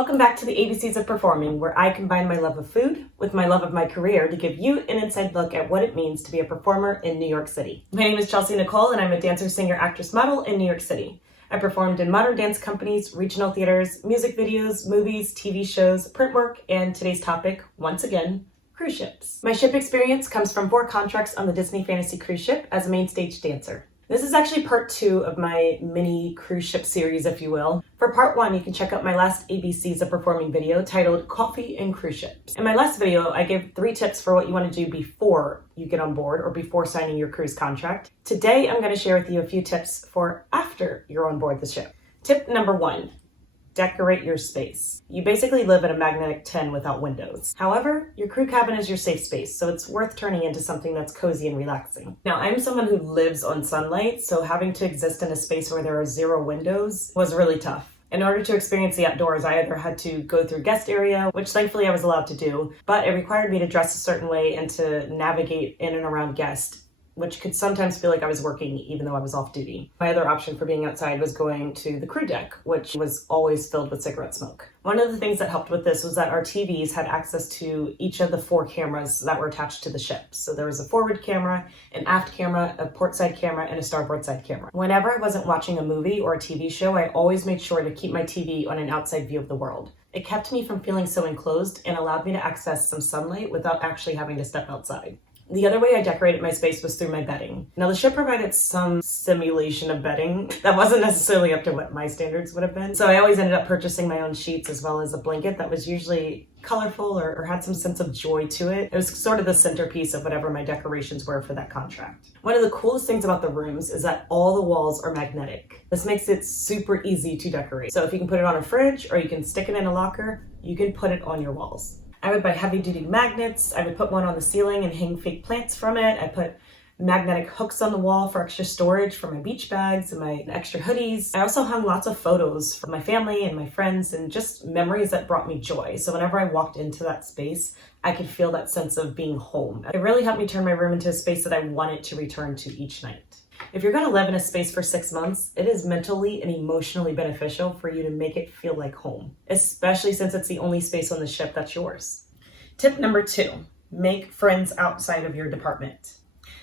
Welcome back to the ABCs of Performing, where I combine my love of food with my love of my career to give you an inside look at what it means to be a performer in New York City. My name is Chelsea Nicole, and I'm a dancer, singer, actress, model in New York City. I performed in modern dance companies, regional theaters, music videos, movies, TV shows, print work, and today's topic, once again, cruise ships. My ship experience comes from 4 contracts on the Disney Fantasy cruise ship as a MainStage dancer. This is actually part 2 of my mini cruise ship series, if you will. For part 1, you can check out my last ABCs of Performing video titled Coffee and Cruise Ships. In my last video, I gave 3 tips for what you want to do before you get on board or before signing your cruise contract. Today, I'm going to share with you a few tips for after you're on board the ship. Tip number 1. Decorate your space. You basically live in a magnetic tin without windows. However, your crew cabin is your safe space, so it's worth turning into something that's cozy and relaxing. Now, I'm someone who lives on sunlight, so having to exist in a space where there are 0 windows was really tough. In order to experience the outdoors, I either had to go through guest area, which thankfully I was allowed to do, but it required me to dress a certain way and to navigate in and around guest, which could sometimes feel like I was working even though I was off duty. My other option for being outside was going to the crew deck, which was always filled with cigarette smoke. One of the things that helped with this was that our TVs had access to each of the 4 cameras that were attached to the ship. So there was a forward camera, an aft camera, a portside camera, and a starboard side camera. Whenever I wasn't watching a movie or a TV show, I always made sure to keep my TV on an outside view of the world. It kept me from feeling so enclosed and allowed me to access some sunlight without actually having to step outside. The other way I decorated my space was through my bedding. Now, the ship provided some simulation of bedding that wasn't necessarily up to what my standards would have been. So I always ended up purchasing my own sheets as well as a blanket that was usually colorful or had some sense of joy to it. It was sort of the centerpiece of whatever my decorations were for that contract. One of the coolest things about the rooms is that all the walls are magnetic. This makes it super easy to decorate. So if you can put it on a fridge or you can stick it in a locker, you can put it on your walls. I would buy heavy-duty magnets. I would put one on the ceiling and hang fake plants from it. I put magnetic hooks on the wall for extra storage for my beach bags and my extra hoodies. I also hung lots of photos from my family and my friends and just memories that brought me joy. So whenever I walked into that space, I could feel that sense of being home. It really helped me turn my room into a space that I wanted to return to each night. If you're going to live in a space for 6 months, it is mentally and emotionally beneficial for you to make it feel like home, especially since it's the only space on the ship that's yours. Tip number 2, make friends outside of your department.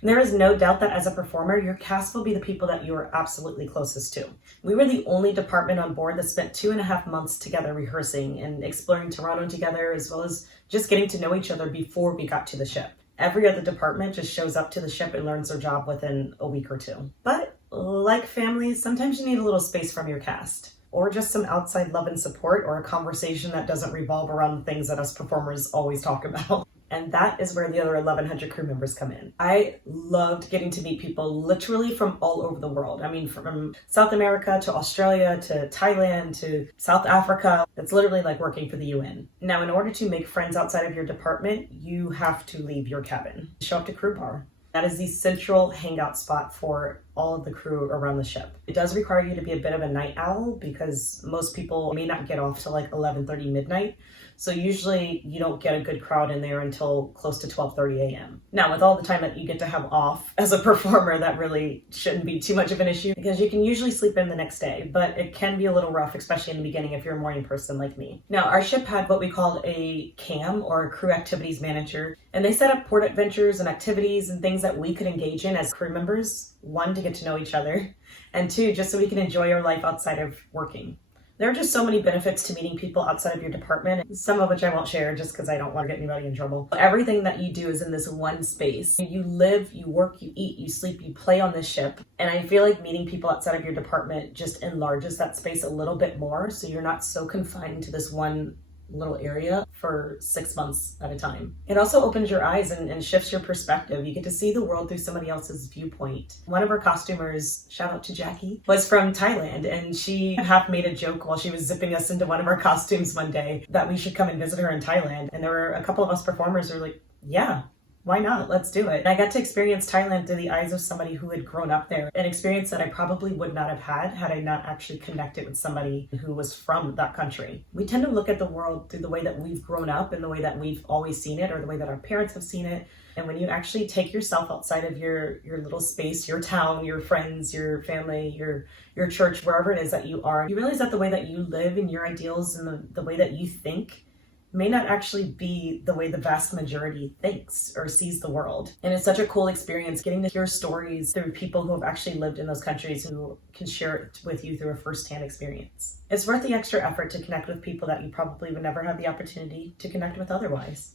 And there is no doubt that as a performer, your cast will be the people that you are absolutely closest to. We were the only department on board that spent 2.5 months together rehearsing and exploring Toronto together, as well as just getting to know each other before we got to the ship. Every other department just shows up to the ship and learns their job within a week or 2. But like families, sometimes you need a little space from your cast, or just some outside love and support, or a conversation that doesn't revolve around the things that us performers always talk about. And that is where the other 1,100 crew members come in. I loved getting to meet people literally from all over the world. I mean, from South America to Australia to Thailand to South Africa. It's literally like working for the UN. Now, in order to make friends outside of your department, you have to leave your cabin. Show up to crew bar. That is the central hangout spot for all of the crew around the ship. It does require you to be a bit of a night owl because most people may not get off till like 11:30 midnight. So usually you don't get a good crowd in there until close to 12:30 a.m. Now, with all the time that you get to have off as a performer, that really shouldn't be too much of an issue because you can usually sleep in the next day, but it can be a little rough, especially in the beginning if you're a morning person like me. Now, our ship had what we called a CAM, or a crew activities manager, and they set up port adventures and activities and things that we could engage in as crew members. 1, to get to know each other, and 2, just so we can enjoy our life outside of working. There are just so many benefits to meeting people outside of your department, some of which I won't share just because I don't want to get anybody in trouble. Everything that you do is in this one space. You live, you work, you eat, you sleep, you play on this ship. And I feel like meeting people outside of your department just enlarges that space a little bit more, so you're not so confined to this one little area for 6 months at a time. It also opens your eyes and shifts your perspective. You get to see the world through somebody else's viewpoint. One of our costumers, shout out to Jackie, was from Thailand, and she half made a joke while she was zipping us into one of our costumes one day that we should come and visit her in Thailand. And there were a couple of us performers who were like, yeah, why not? Let's do it. And I got to experience Thailand through the eyes of somebody who had grown up there, an experience that I probably would not have had I not actually connected with somebody who was from that country. We tend to look at the world through the way that we've grown up and the way that we've always seen it, or the way that our parents have seen it. And when you actually take yourself outside of your little space, your town, your friends, your family, your church, wherever it is that you are, you realize that the way that you live and your ideals and the way that you think may not actually be the way the vast majority thinks or sees the world. And it's such a cool experience getting to hear stories through people who have actually lived in those countries who can share it with you through a firsthand experience. It's worth the extra effort to connect with people that you probably would never have the opportunity to connect with otherwise.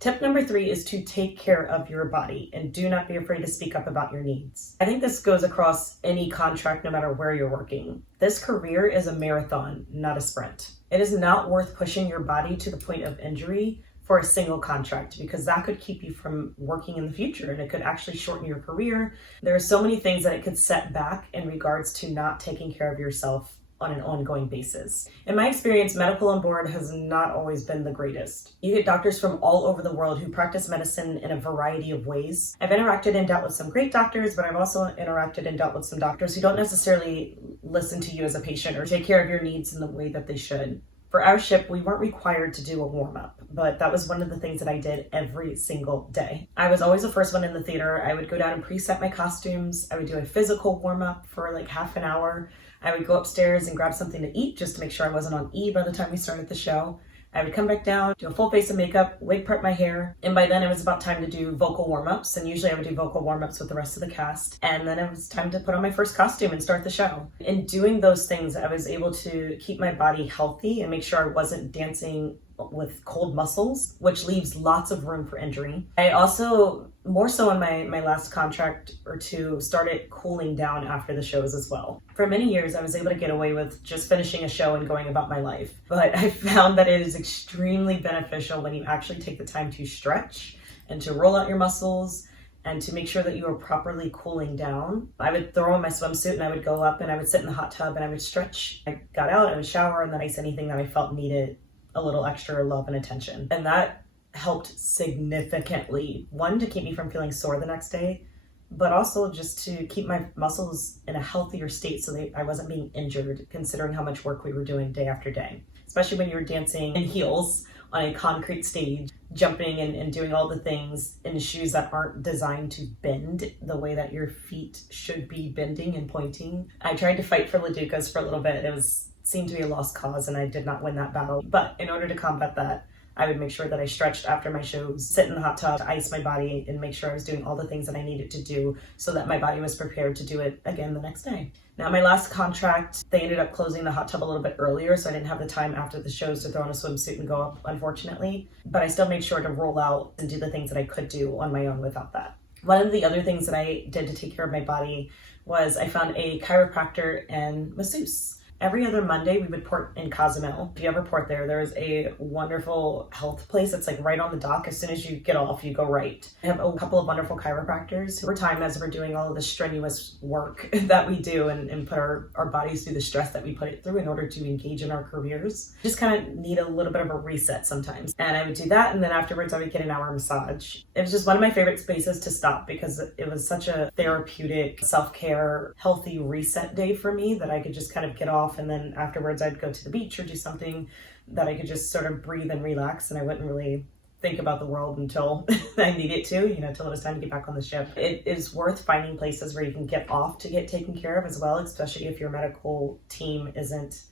Tip number 3 is to take care of your body and do not be afraid to speak up about your needs. I think this goes across any contract, no matter where you're working. This career is a marathon, not a sprint. It is not worth pushing your body to the point of injury for a single contract, because that could keep you from working in the future and it could actually shorten your career. There are so many things that it could set back in regards to not taking care of yourself on an ongoing basis. In my experience, medical on board has not always been the greatest. You get doctors from all over the world who practice medicine in a variety of ways. I've interacted and dealt with some great doctors, but I've also interacted and dealt with some doctors who don't necessarily listen to you as a patient or take care of your needs in the way that they should. For our ship, we weren't required to do a warm-up, but that was one of the things that I did every single day. I was always the first one in the theater. I would go down and preset my costumes. I would do a physical warm-up for like half an hour. I would go upstairs and grab something to eat just to make sure I wasn't on E by the time we started the show. I would come back down, do a full face of makeup, wig prep my hair, and by then it was about time to do vocal warm-ups, and usually I would do vocal warm-ups with the rest of the cast, and then it was time to put on my first costume and start the show. In doing those things, I was able to keep my body healthy and make sure I wasn't dancing with cold muscles, which leaves lots of room for injury. I also, more so in my last contract or two, started cooling down after the shows as well. For many years, I was able to get away with just finishing a show and going about my life. But I found that it is extremely beneficial when you actually take the time to stretch and to roll out your muscles and to make sure that you are properly cooling down. I would throw on my swimsuit and I would go up and I would sit in the hot tub and I would stretch. I got out, I would shower, and then ice anything that I felt needed a little extra love and attention. And that helped significantly, one, to keep me from feeling sore the next day, but also just to keep my muscles in a healthier state so I wasn't being injured, considering how much work we were doing day after day. Especially when you're dancing in heels on a concrete stage, jumping and doing all the things in shoes that aren't designed to bend the way that your feet should be bending and pointing. I tried to fight for LaDucas for a little bit. It seemed to be a lost cause and I did not win that battle. But in order to combat that, I would make sure that I stretched after my shows, sit in the hot tub, ice my body, and make sure I was doing all the things that I needed to do so that my body was prepared to do it again the next day. Now, my last contract, they ended up closing the hot tub a little bit earlier, so I didn't have the time after the shows to throw on a swimsuit and go up, unfortunately. But I still made sure to roll out and do the things that I could do on my own without that. One of the other things that I did to take care of my body was I found a chiropractor and masseuse. Every other Monday, we would port in Cozumel. If you ever port there is a wonderful health place that's like right on the dock. As soon as you get off, you go right. I have a couple of wonderful chiropractors who, over time, as we're doing all of the strenuous work that we do and put our bodies through the stress that we put it through in order to engage in our careers, just kind of need a little bit of a reset sometimes. And I would do that, and then afterwards I would get an hour massage. It was just one of my favorite spaces to stop because it was such a therapeutic, self-care, healthy reset day for me that I could just kind of get off. And then afterwards I'd go to the beach or do something that I could just sort of breathe and relax, and I wouldn't really think about the world until I needed to, till it was time to get back on the ship. It is worth finding places where you can get off to get taken care of as well, especially if your medical team isn't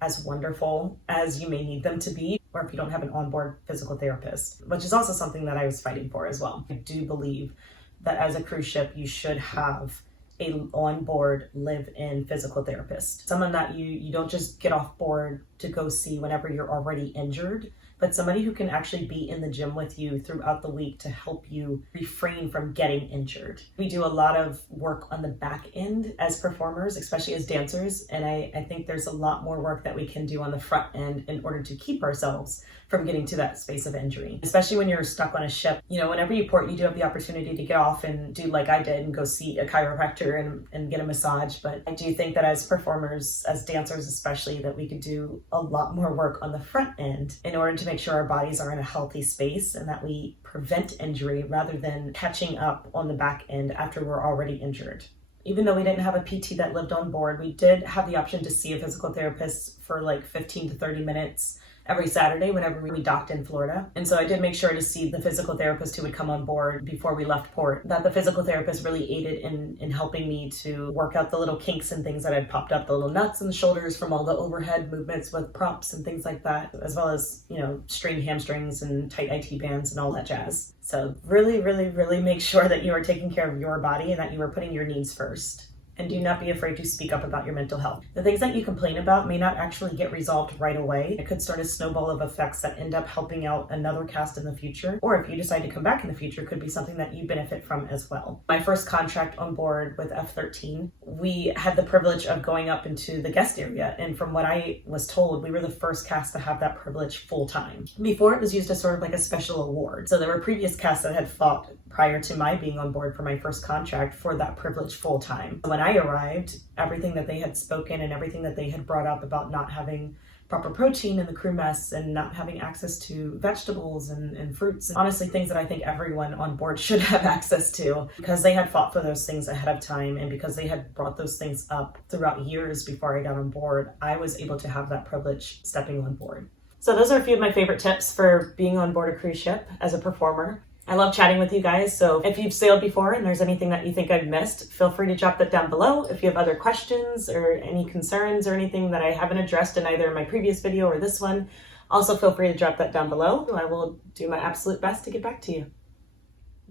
as wonderful as you may need them to be, or if you don't have an onboard physical therapist, which is also something that I was fighting for as well. I do believe that as a cruise ship, you should have a on-board live-in physical therapist. Someone that you don't just get off board to go see whenever you're already injured, but somebody who can actually be in the gym with you throughout the week to help you refrain from getting injured. We do a lot of work on the back end as performers, especially as dancers, and I think there's a lot more work that we can do on the front end in order to keep ourselves from getting to that space of injury. Especially when you're stuck on a ship, whenever you port, you do have the opportunity to get off and do like I did and go see a chiropractor and get a massage. But I do think that as performers, as dancers especially, that we could do a lot more work on the front end in order to make sure our bodies are in a healthy space and that we prevent injury rather than catching up on the back end after we're already injured. Even though we didn't have a PT that lived on board, we did have the option to see a physical therapist for like 15 to 30 minutes every Saturday whenever we docked in Florida. And so I did make sure to see the physical therapist who would come on board before we left port. That the physical therapist really aided in helping me to work out the little kinks and things that had popped up, the little nuts in the shoulders from all the overhead movements with props and things like that, as well as, strained hamstrings and tight IT bands and all that jazz. So really, really, really make sure that you are taking care of your body and that you are putting your needs first. And do not be afraid to speak up about your mental health. The things that you complain about may not actually get resolved right away. It could start a snowball of effects that end up helping out another cast in the future. Or if you decide to come back in the future, could be something that you benefit from as well. My first contract on board with F13, we had the privilege of going up into the guest area. And from what I was told, we were the first cast to have that privilege full time. Before, it was used as sort of like a special award. So there were previous casts that had fought prior to my being on board for my first contract for that privilege full time. When I arrived, everything that they had spoken and everything that they had brought up about not having proper protein in the crew mess and not having access to vegetables and fruits, and honestly things that I think everyone on board should have access to, because they had fought for those things ahead of time and because they had brought those things up throughout years before I got on board, I was able to have that privilege stepping on board. So those are a few of my favorite tips for being on board a cruise ship as a performer. I love chatting with you guys, so if you've sailed before and there's anything that you think I've missed, feel free to drop that down below. If you have other questions or any concerns or anything that I haven't addressed in either my previous video or this one, also feel free to drop that down below. I will do my absolute best to get back to you.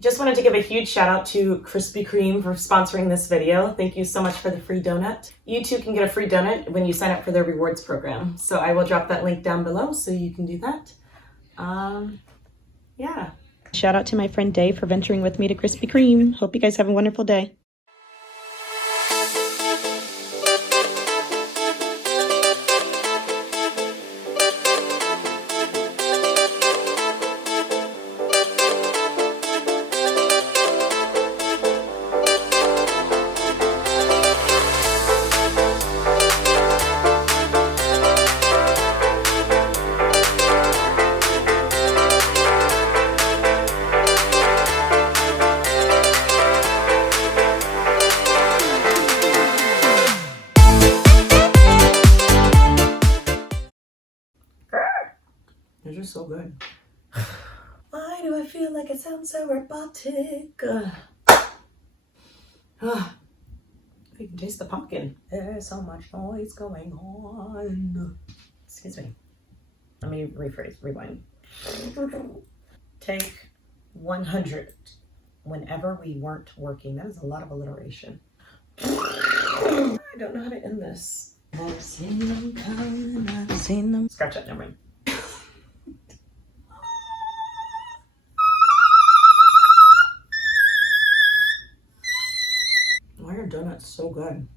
Just wanted to give a huge shout out to Krispy Kreme for sponsoring this video. Thank you so much for the free donut. You too can get a free donut when you sign up for their rewards program. So I will drop that link down below so you can do that. Yeah. Shout out to my friend Dave for venturing with me to Krispy Kreme. Hope you guys have a wonderful day. They're just so good. Why do I feel like it sounds so robotic? You can taste the pumpkin. There's so much noise going on. Excuse me. Let me rewind. Take 100. Whenever we weren't working. That is a lot of alliteration. I don't know how to end this. I've seen them coming, I've seen them. Scratch that, never mind. Why are donuts so good?